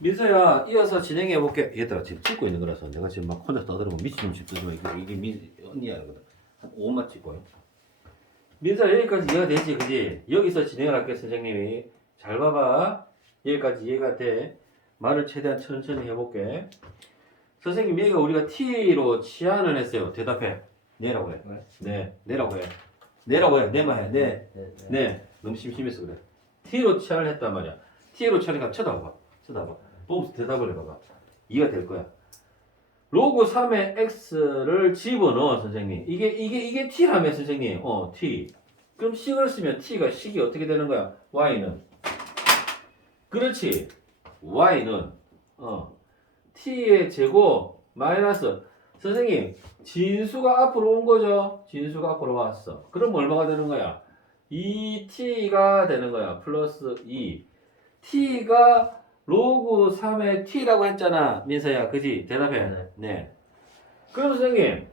민서야 이어서 진행해 볼게. 얘들아 지금 찍고 있는 거라서 내가 지금 막 혼자 떠들고 미친놈 찍더지만 이게 이게 민 언니야. 한 5분만 찍고요. 민서야 여기까지 이해가 되지, 그지? 여기서 진행을 할게 선생님이 잘 봐봐. 여기까지 이해가 돼. 말을 최대한 천천히 해볼게. 선생님 여기가 우리가 t로 치환을 했어요. 대답해. 네라고 해. 네. 네, 네라고 해. 네라고 해. 네만 해. 네. 네. 네. 네, 너무 심심해서 그래. T로 치환을 했단 말이야. T로 치환이니까 쳐다봐. 쳐다봐. 보면서 대답을 해봐봐. 이해가 될 거야. 로그 3의 x를 집어넣어, 선생님. 이게, 이게, 이게 t라며, 선생님. 어, t. 그럼 식을 쓰면 t가 식이 어떻게 되는 거야? y는. 그렇지. y는, 어, t의 제곱 마이너스. 선생님, 진수가 앞으로 온 거죠? 진수가 앞으로 왔어. 그럼 얼마가 되는 거야? 2t가 되는 거야. 플러스 2. t가 로그 3의 t라고 했잖아. 민서야. 그지? 대답해. 네. 네. 그럼 선생님,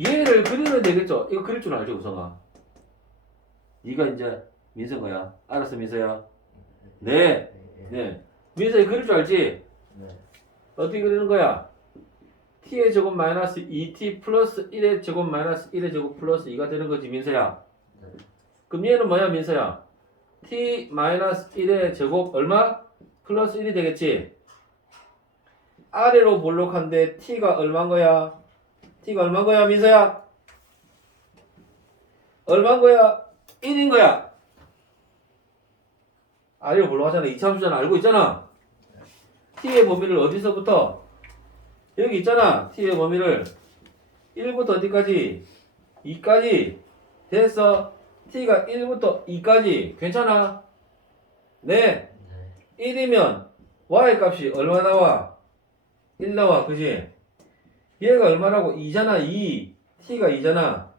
얘를 그리면 되겠죠? 이거 그릴 줄 알죠, 우성아? 네가 이제 민서가야. 알았어, 민서야. 네. 네. 네. 민서야 그릴 줄 알지? 네. 어떻게 그리는 거야? t의 제곱 마이너스 2t 플러스 1의 제곱 마이너스 1의 제곱 플러스 2가 되는 거지, 민서야. 네. 그럼 얘는 뭐야, 민서야? t 마이너스 1의 제곱 얼마? 플러스 1이 되겠지? 아래로 볼록한데 t가 얼마인 거야? t가 얼마인 거야, 민서야? 얼마인 거야? 1인 거야. 아래로 볼록하잖아. 이차함수잖아. 알고 있잖아. t의 범위를 어디서부터? 여기 있잖아. t의 범위를 1부터 어디까지? 2까지. 됐어. t가 1부터 2까지. 괜찮아? 네. 네. 1이면 y 값이 얼마 나와? 1 나와. 그지? 얘가 얼마라고? 2잖아. 2. t가 2잖아.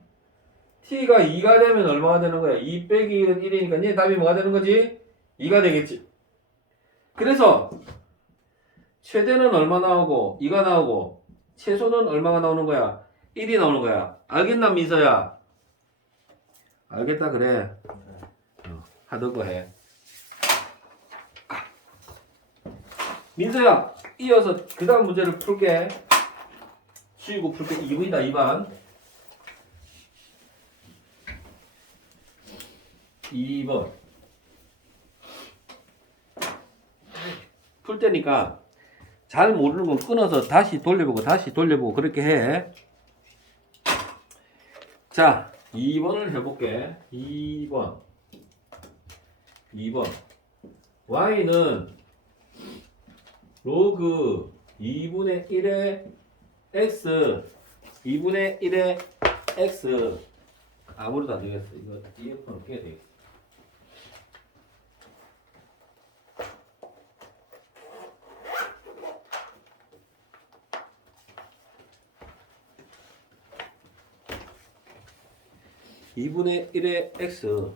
t가 2가 되면 얼마가 되는 거야? 2 빼기 1은 1이니까 얘 답이 뭐가 되는 거지? 2가 되겠지. 그래서 최대는 얼마 나오고 2가 나오고 최소는 얼마가 나오는 거야? 1이 나오는 거야. 알겠나 민서야? 알겠다 그래. 어, 하던 거 해. 민서야 이어서 그 다음 문제를 풀게. 수익고 풀게 2번이다 2번. 2번. 풀 때니까 잘 모르는 건 끊어서 다시 돌려보고 다시 돌려보고 그렇게 해. 자, 2번을 해볼게. 2번. 2번. y는 로그 2분의 1의 x 2분의 1의 x 아무래도 안 되겠어. 이거 이어폰 끼야 되겠어. (2분의 1의 x)